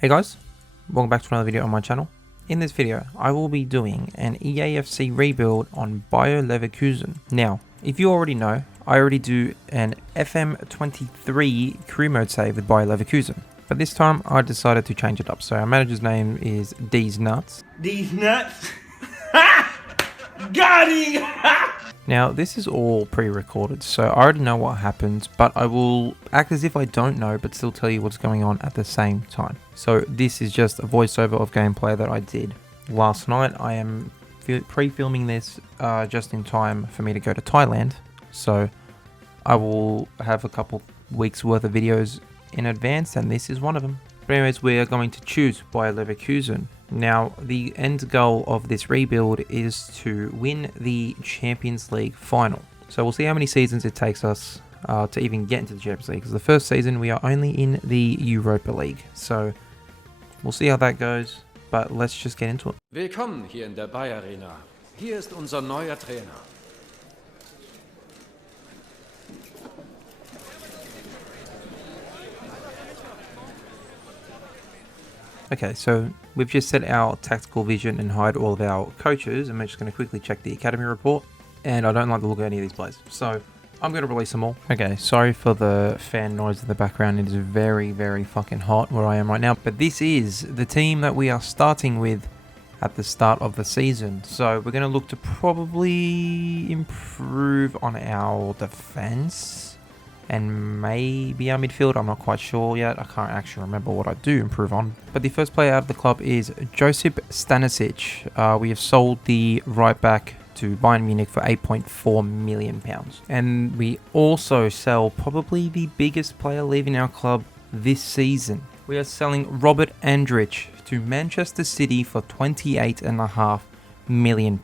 Hey guys, welcome back to another video on my channel. In this video, I will be doing an EAFC rebuild on Bayer Leverkusen. Now, if you already know, I already do an FM23 career mode save with Bayer Leverkusen. But this time, I decided to change it up. So our manager's name is D's Nuts. These nuts? Got him! Now, this is all pre-recorded, so I already know what happens, but I will act as if I don't know, but still tell you what's going on at the same time. So this is just a voiceover of gameplay that I did last night. I am pre-filming this just in time for me to go to Thailand, so I will have a couple weeks worth of videos in advance, and this is one of them. But anyways, we are going to choose Bayer Leverkusen. Now, the end goal of this rebuild is to win the Champions League final. So we'll see how many seasons it takes us to even get into the Champions League. Because the first season, we are only in the Europa League. So we'll see how that goes. But let's just get into it. Willkommen hier in der Bayer Arena. Hier ist unser neuer Trainer. Okay, so we've just set our tactical vision and hide all of our coaches, and we're just going to quickly check the academy report. And I don't like the look of any of these players, so I'm going to release them all. Okay, sorry for the fan noise in the background. It is very, very fucking hot where I am right now. But this is the team that we are starting with at the start of the season. So we're going to look to probably improve on our defense and maybe our midfield. I'm not quite sure yet. I can't actually remember what I do improve on. But the first player out of the club is Josip Stanisic. We have sold the right back to Bayern Munich for £8.4 million. And we also sell probably the biggest player leaving our club this season. We are selling Robert Andrich to Manchester City for £28.5 million.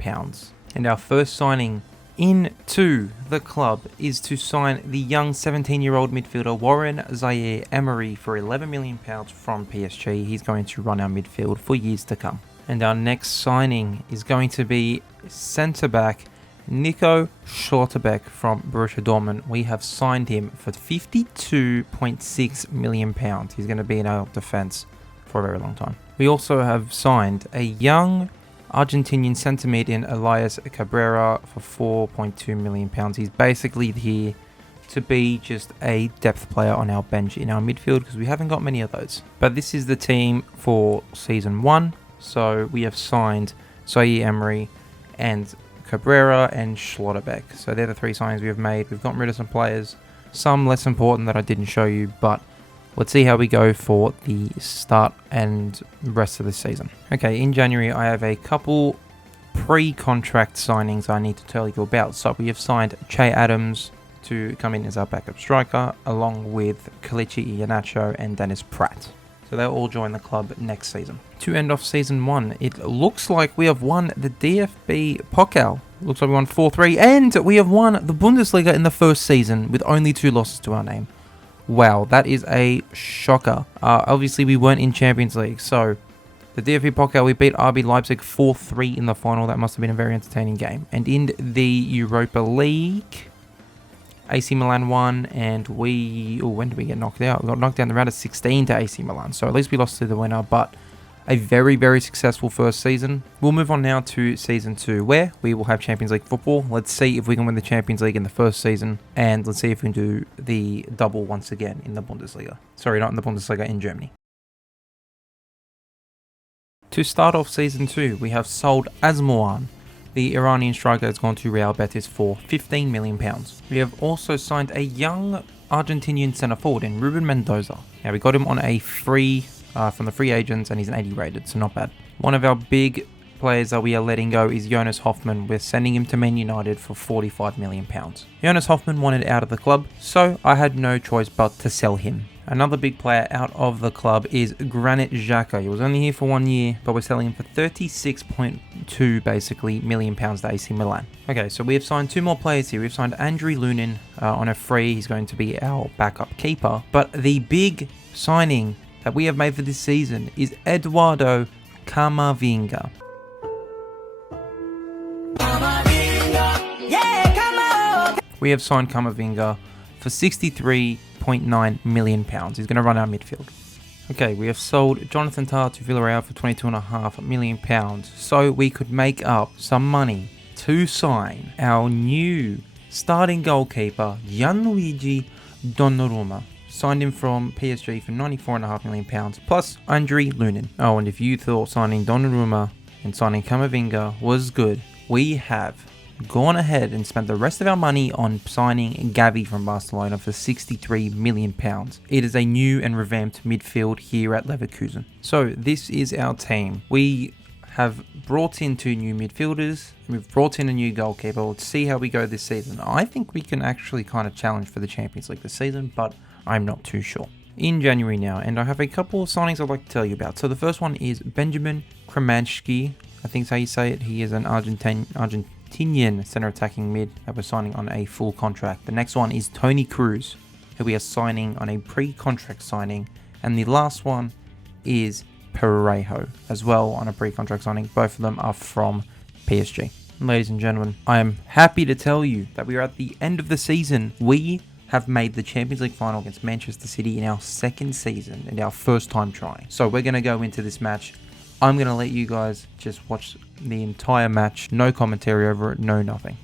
And our first signing into the club is to sign the young 17-year-old midfielder Warren Zaire-Emery for £11 million from PSG. He's going to run our midfield for years to come. And our next signing is going to be centre-back Nico Schlotterbeck from Borussia Dortmund. We have signed him for £52.6 million. He's going to be in our defence for a very long time. We also have signed a young Argentinian centre mid in Elias Cabrera for £4.2 million. He's basically here to be just a depth player on our bench in our midfield because we haven't got many of those. But this is the team for season 1. So we have signed Zaire-Emery and Cabrera and Schlotterbeck. So they're the 3 signings we have made. We've gotten rid of some players, some less important that I didn't show you, but let's see how we go for the start and rest of the season. Okay, in January, I have a couple pre-contract signings I need to tell you about. So we have signed Che Adams to come in as our backup striker, along with Kelechi Iheanacho and Dennis Pratt. So they'll all join the club next season. To end off season 1, it looks like we have won the DFB Pokal. Looks like we won 4-3, and we have won the Bundesliga in the first season with only 2 losses to our name. Wow, that is a shocker. Obviously, we weren't in Champions League, so the DFB Pokal, we beat RB Leipzig 4-3 in the final. That must have been a very entertaining game. And in the Europa League, AC Milan won, and when did we get knocked out? We got knocked down the round of 16 to AC Milan, so at least we lost to the winner, but a very, very successful first season. We'll move on now to season 2, where we will have Champions League football. Let's see if we can win the Champions League in the first season, and let's see if we can do the double once again in the Bundesliga. Sorry, not in the Bundesliga, in Germany. To start off season 2, we have sold Azmoun. The Iranian striker has gone to Real Betis for £15 million. We have also signed a young Argentinian centre forward in Ruben Mendoza. Now, we got him on a free from the free agents, and he's an 80 rated, so not bad. One of our big players that we are letting go is Jonas Hoffmann. We're sending him to Man United for £45 million. Jonas Hoffmann wanted out of the club, so I had no choice but to sell him. Another big player out of the club is Granit Xhaka. He was only here for 1 year, but we're selling him for 36.2 basically million pounds to AC Milan. Okay, so we have signed 2 more players here. We've signed Andriy Lunin on a free. He's going to be our backup keeper. But the big signing that we have made for this season is Eduardo Camavinga. We have signed Camavinga for £63.9 million. He's going to run our midfield. Okay, we have sold Jonathan Tah to Villarreal for £22.5 million, so we could make up some money to sign our new starting goalkeeper, Gianluigi Donnarumma. Signed him from PSG for £94.5 million, plus Andre Lunin. Oh, and if you thought signing Donnarumma and signing Camavinga was good, we have gone ahead and spent the rest of our money on signing Gavi from Barcelona for £63 million. It is a new and revamped midfield here at Leverkusen. So this is our team. We have brought in 2 new midfielders. We've brought in a new goalkeeper. Let's see how we go this season. I think we can actually kind of challenge for the Champions League this season, but I'm not too sure. In January now, and I have a couple of signings I'd like to tell you about. So the first one is Benjamin Kremanski. I think that's how you say it. He is an Argentinian center attacking mid that we're signing on a full contract. The next one is Tony Cruz, who we are signing on a pre-contract signing. And the last one is Parejo, as well on a pre-contract signing. Both of them are from PSG. Ladies and gentlemen, I am happy to tell you that we are at the end of the season. We have made the Champions League final against Manchester City in our second season and our first time trying. So we're going to go into this match. I'm going to let you guys just watch the entire match. No commentary over it, no nothing.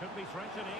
Could be threatening.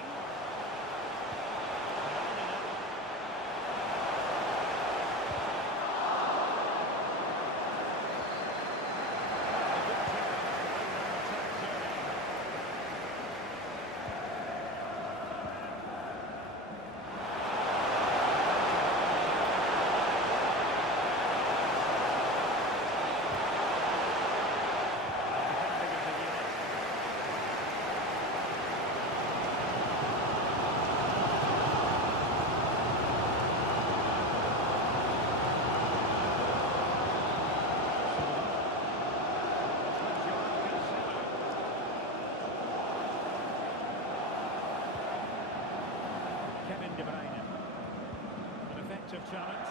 An effective challenge.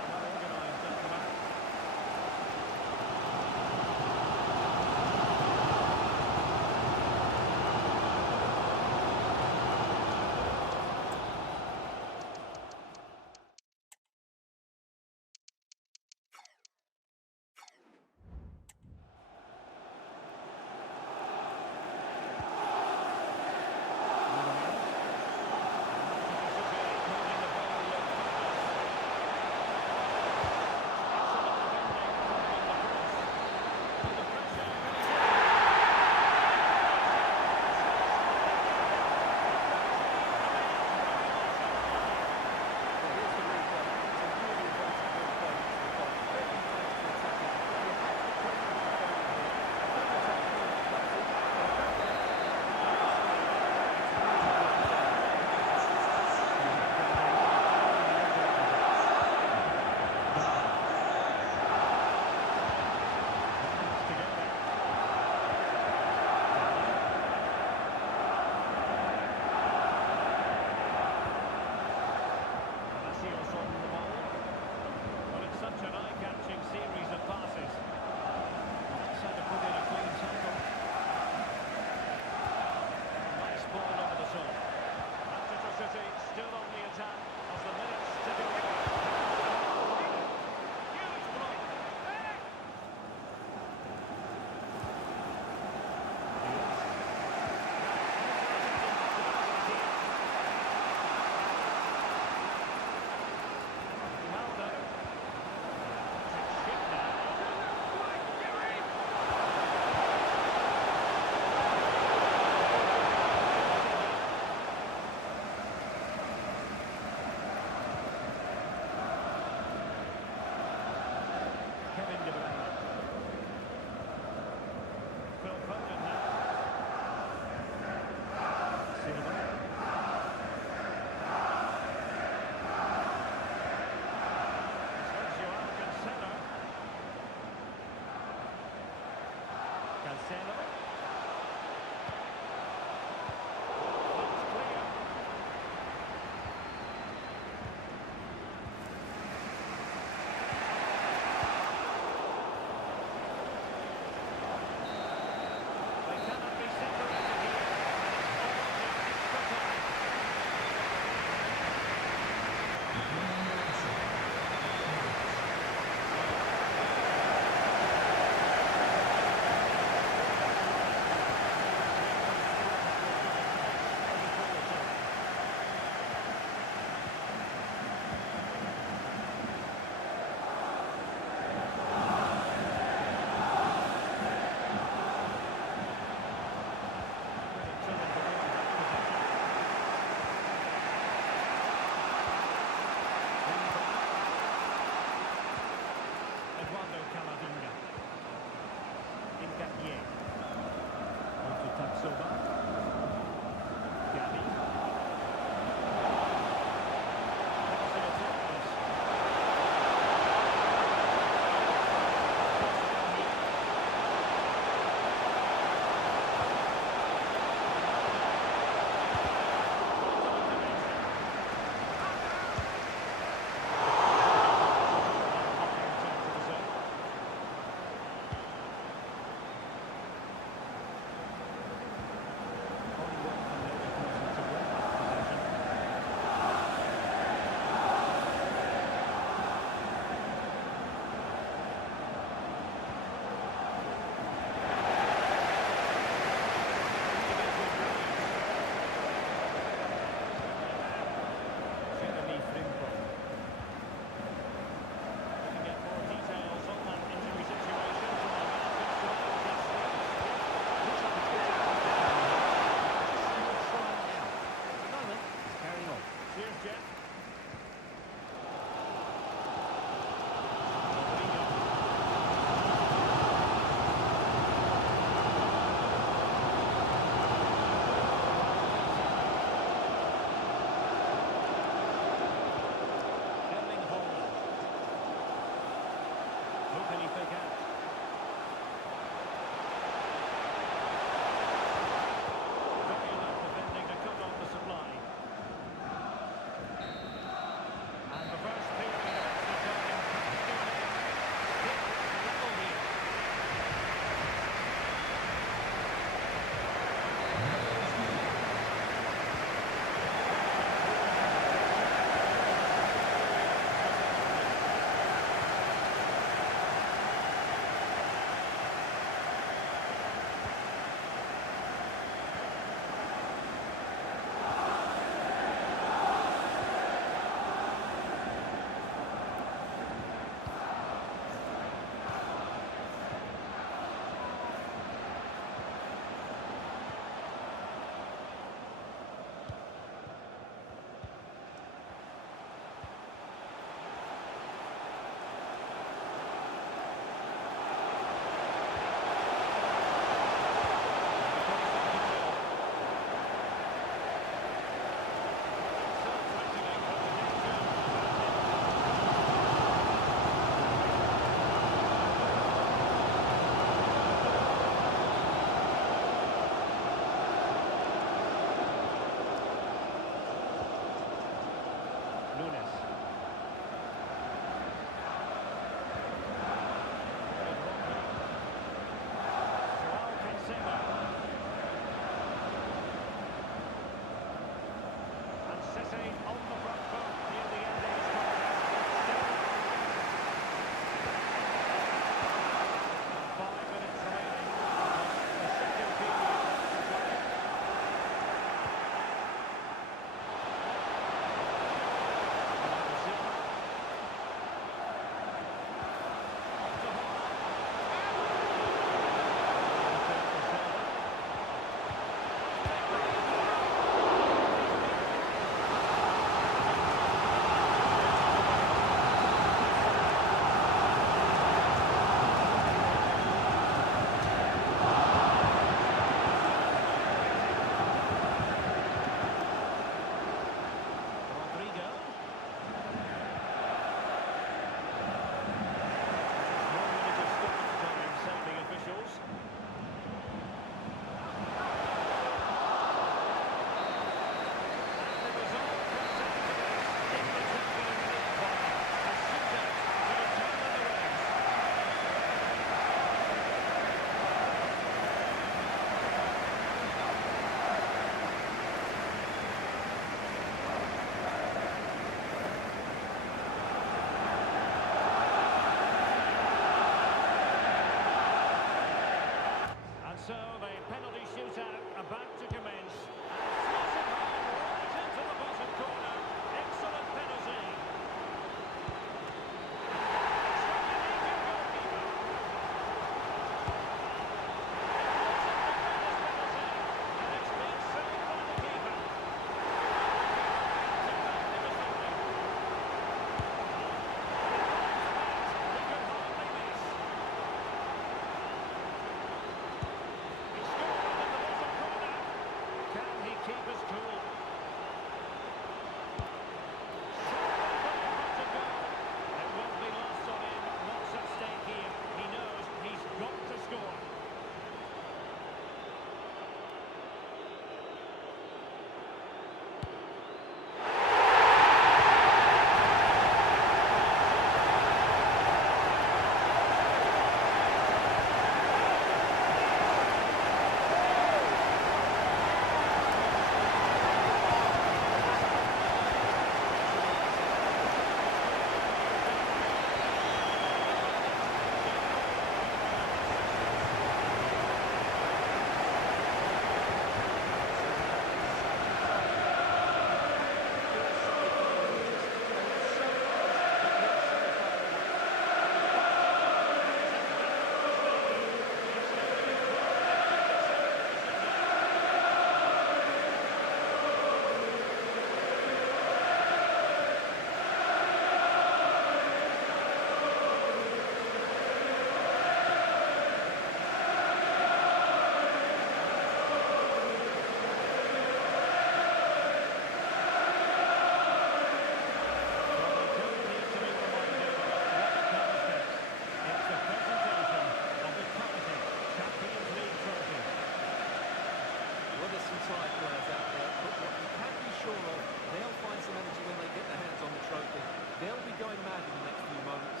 there's some tired players out there, but what you can be sure of, they'll find some energy when they get their hands on the trophy. They'll be going mad in the next few moments.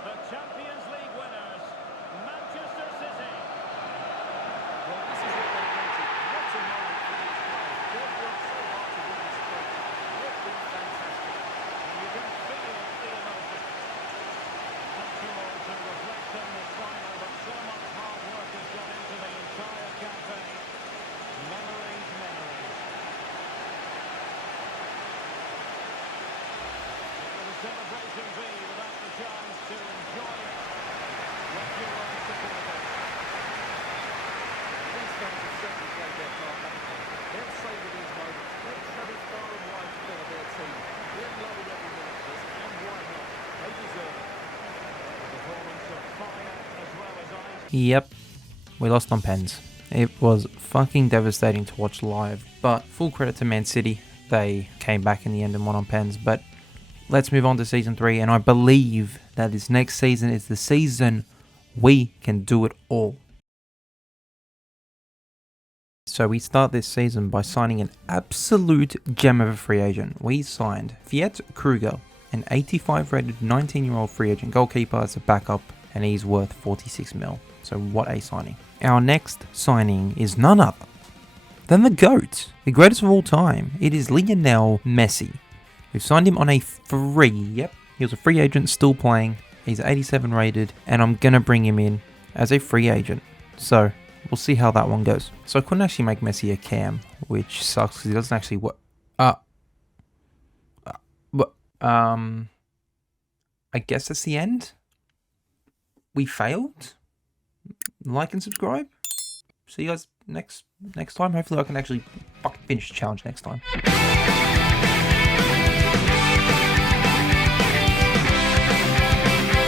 The Champions League winners, Manchester City. Well, this is what they wanted. What a moment for these players. They've worked so hard to win this trophy. They've been fantastic. And you can feel the emotion. Not too old to reflect on this final, but so much hard work has gone into the entire campaign. Memories, memories. What will the celebration be without the chance to enjoy it? What you want supporters. These fans have certainly played their part, haven't they? They'll savour these moments. They've travelled far and wide to follow their team. They've loved every minute of this, and why not? They deserve it. A performance of fire as well as ice. Yep, we lost on pens. It was fucking devastating to watch live, but full credit to Man City. They came back in the end and won on pens, but let's move on to Season 3, and I believe that this next season is the season we can do it all. So we start this season by signing an absolute gem of a free agent. We signed Fiat Kruger, an 85 rated 19-year-old free agent goalkeeper as a backup, and he's worth 46 mil. So what a signing. Our next signing is none other than the GOAT, the greatest of all time. It is Lionel Messi. We've signed him on a free, yep, he was a free agent still playing. He's 87 rated, and I'm going to bring him in as a free agent. So we'll see how that one goes. So I couldn't actually make Messi a cam, which sucks because he doesn't actually work. I guess that's the end. We failed. Like and subscribe. See you guys next time. Hopefully I can actually fucking finish the challenge next time.